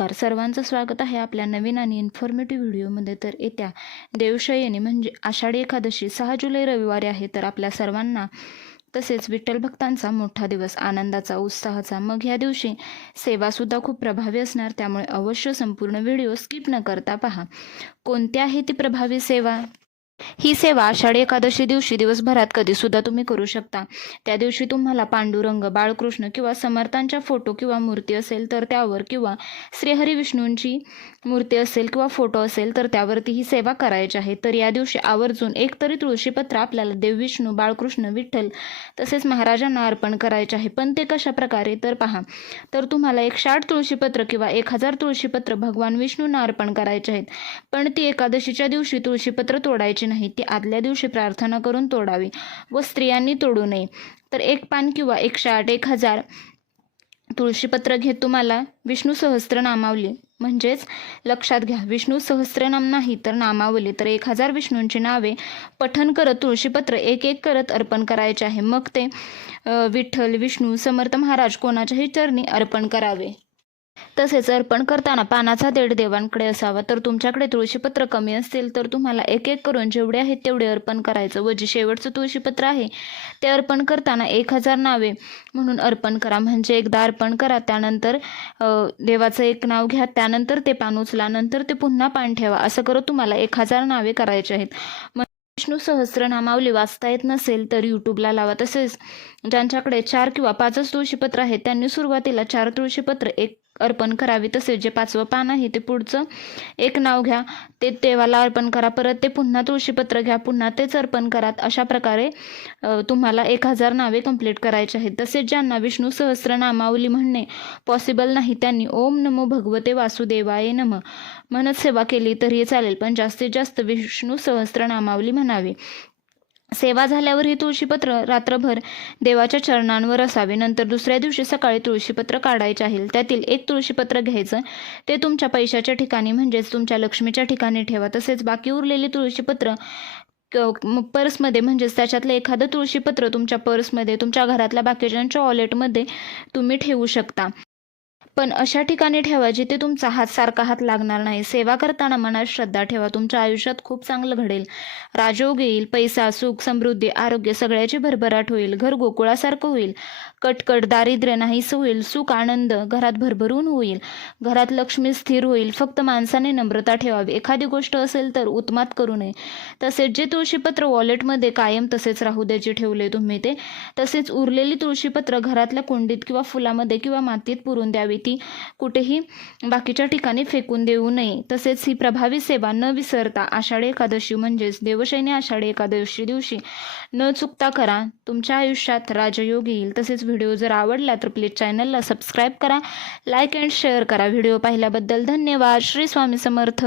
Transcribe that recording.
नमस्कार. सर्वांचं स्वागत आहे आपल्या नवीन आणि इन्फॉर्मेटिव्ह व्हिडिओमध्ये. तर येत्या देवशयनी म्हणजे आषाढी एकादशी सहा जुलै रविवारी आहे. तर आपल्या सर्वांना तसेच विठ्ठल भक्तांचा मोठा दिवस आनंदाचा उत्साहाचा. मग ह्या दिवशी सेवासुद्धा खूप प्रभावी असणार. त्यामुळे अवश्य संपूर्ण व्हिडिओ स्किप न करता पहा. कोणती आहे ती प्रभावी सेवा? ही सेवा आषाढी एकादशी दिवशी दिवसभरात कधीसुद्धा तुम्ही करू शकता. त्या दिवशी तुम्हाला पांडुरंग बाळकृष्ण किंवा समर्थांच्या फोटो किंवा मूर्ती असेल तर त्यावर किंवा श्रीहरी विष्णूंची मूर्ती असेल किंवा फोटो असेल तर त्यावरती ही सेवा करायची आहे. तर या दिवशी आवर्जून एकतरी तुळशीपत्र आपल्याला देव विष्णू बाळकृष्ण विठ्ठल तसेच महाराजांना अर्पण करायचे आहे. पण ते कशा प्रकारे? तर पहा. तर तुम्हाला एक साठ तुळशीपत्र किंवा एक हजार तुळशीपत्र भगवान विष्णूंना अर्पण करायचे आहेत. पण ती एकादशीच्या दिवशी तुळशीपत्र तोडायची नाही ती आदल्या दिवशी प्रार्थना करून तोडावी व स्त्रियांनी तोडू नये. तर एक पान किंवा एकशे आठ एक हजार तुळशीपत्र घेत तुम्हाला. विष्णू सहस्त्र नामावली म्हणजेच लक्षात घ्या विष्णू सहस्त्रनाम नाही तर नामावली. तर एक हजार विष्णूंची नावे. पठन करत तुळशीपत्र एक एक करत अर्पण करायचे आहे. मग ते विठ्ठल विष्णू समर्थ महाराज कोणाच्याही चरणी अर्पण करावे. तसेच अर्पण करताना पानाचा देड देवांकडे असावा. तर तुमच्याकडे तुळशीपत्र कमी असतील तर तुम्हाला एक एक करून जेवढे आहेत तेवढे अर्पण करायचं. व जे शेवटचं तुळशीपत्र आहे ते अर्पण करताना एक हजार नावे म्हणून अर्पण करा. म्हणजे एकदा अर्पण करा त्यानंतर देवाचं एक नाव घ्या त्यानंतर ते पान उचला नंतर ते पुन्हा पान ठेवा. असं करत तुम्हाला एक हजार नावे करायचे आहेत. विष्णू सहस्रनामावली वाचता येत नसेल तर यूट्यूबला लावा. तसेच ज्यांच्याकडे चार किंवा पाचच तुळशीपत्र आहेत त्यांनी सुरुवातीला चार तुळशीपत्र एक अर्पण करावी. तसेच जे पाचवं पान आहे ते पुढचं एक नाव घ्या. ते देवाला अर्पण करा. परत ते पुन्हा तुळशीपत्र घ्या. पुन्हा तेच अर्पण करा अशा प्रकारे तुम्हाला एक हजार नावे कंप्लीट करायचे आहेत. तसेच ज्यांना विष्णू सहस्त्रनामावली म्हणणे पॉसिबल नाही त्यांनी ओम नमो भगवते वासुदेवाय नम. म्हणत सेवा केली तरीही चालेल. पण जास्तीत जास्त विष्णू सहस्त्रनामावली म्हणावी. सेवा झाल्यावर ही तुळशीपत्र रात्रभर देवाच्या चरणांवर असावे. नंतर दुसऱ्या दिवशी सकाळी तुळशीपत्र काढायचे आहे. त्यातील एक तुळशीपत्र घ्यायचं. ते तुमच्या पैशाच्या ठिकाणी म्हणजेच तुमच्या लक्ष्मीच्या ठिकाणी ठेवा. तसेच बाकी उरलेली तुळशीपत्र क- पर्समध्ये म्हणजेच त्याच्यातलं एखादं तुळशीपत्र तुमच्या पर्समध्ये तुमच्या घरातल्या बाकीच्यांच्या वॉलेटमध्ये तुम्ही ठेवू शकता. पण अशा ठिकाणी ठेवा जिथे तुमचा हात सारखा हात लागणार नाही. सेवा करताना मनात श्रद्धा ठेवा. तुमच्या आयुष्यात खूप चांगलं घडेल. राजयोग येईल पैसा सुख समृद्धी आरोग्य सगळ्याची भरभराट होईल. घर गोकुळासारखं होईल. कटकट दारिद्र्य नाहीसं होईल. सुख आनंद घरात भरभरून होईल. घरात लक्ष्मी स्थिर होईल. फक्त माणसाने नम्रता ठेवावी. एखादी गोष्ट असेल तर उत्मात करू नये. तसेच जे तुळशीपत्र वॉलेटमध्ये कायम तसेच राहू द्यायचे ठेवले तुम्ही ते. तसेच उरलेली तुळशीपत्र घरातल्या कुंडीत किंवा फुलामध्ये किंवा मातीत पुरून द्यावी. ती कुठेही बाकीच्या ठिकाणी फेकून देऊ नये. तसेच ही प्रभावी सेवा न विसरता आषाढी एकादशी म्हणजेच देवशैनी आषाढी एकादशी दिवशी न चुकता करा. तुमच्या आयुष्यात राजयोग येईल. तसेच व्हिडिओ जर आवडला तर प्लीज चॅनलला सबस्क्राईब करा. लाईक अँड शेअर करा. व्हिडिओ पाहिल्याबद्दल धन्यवाद. श्री स्वामी समर्थ.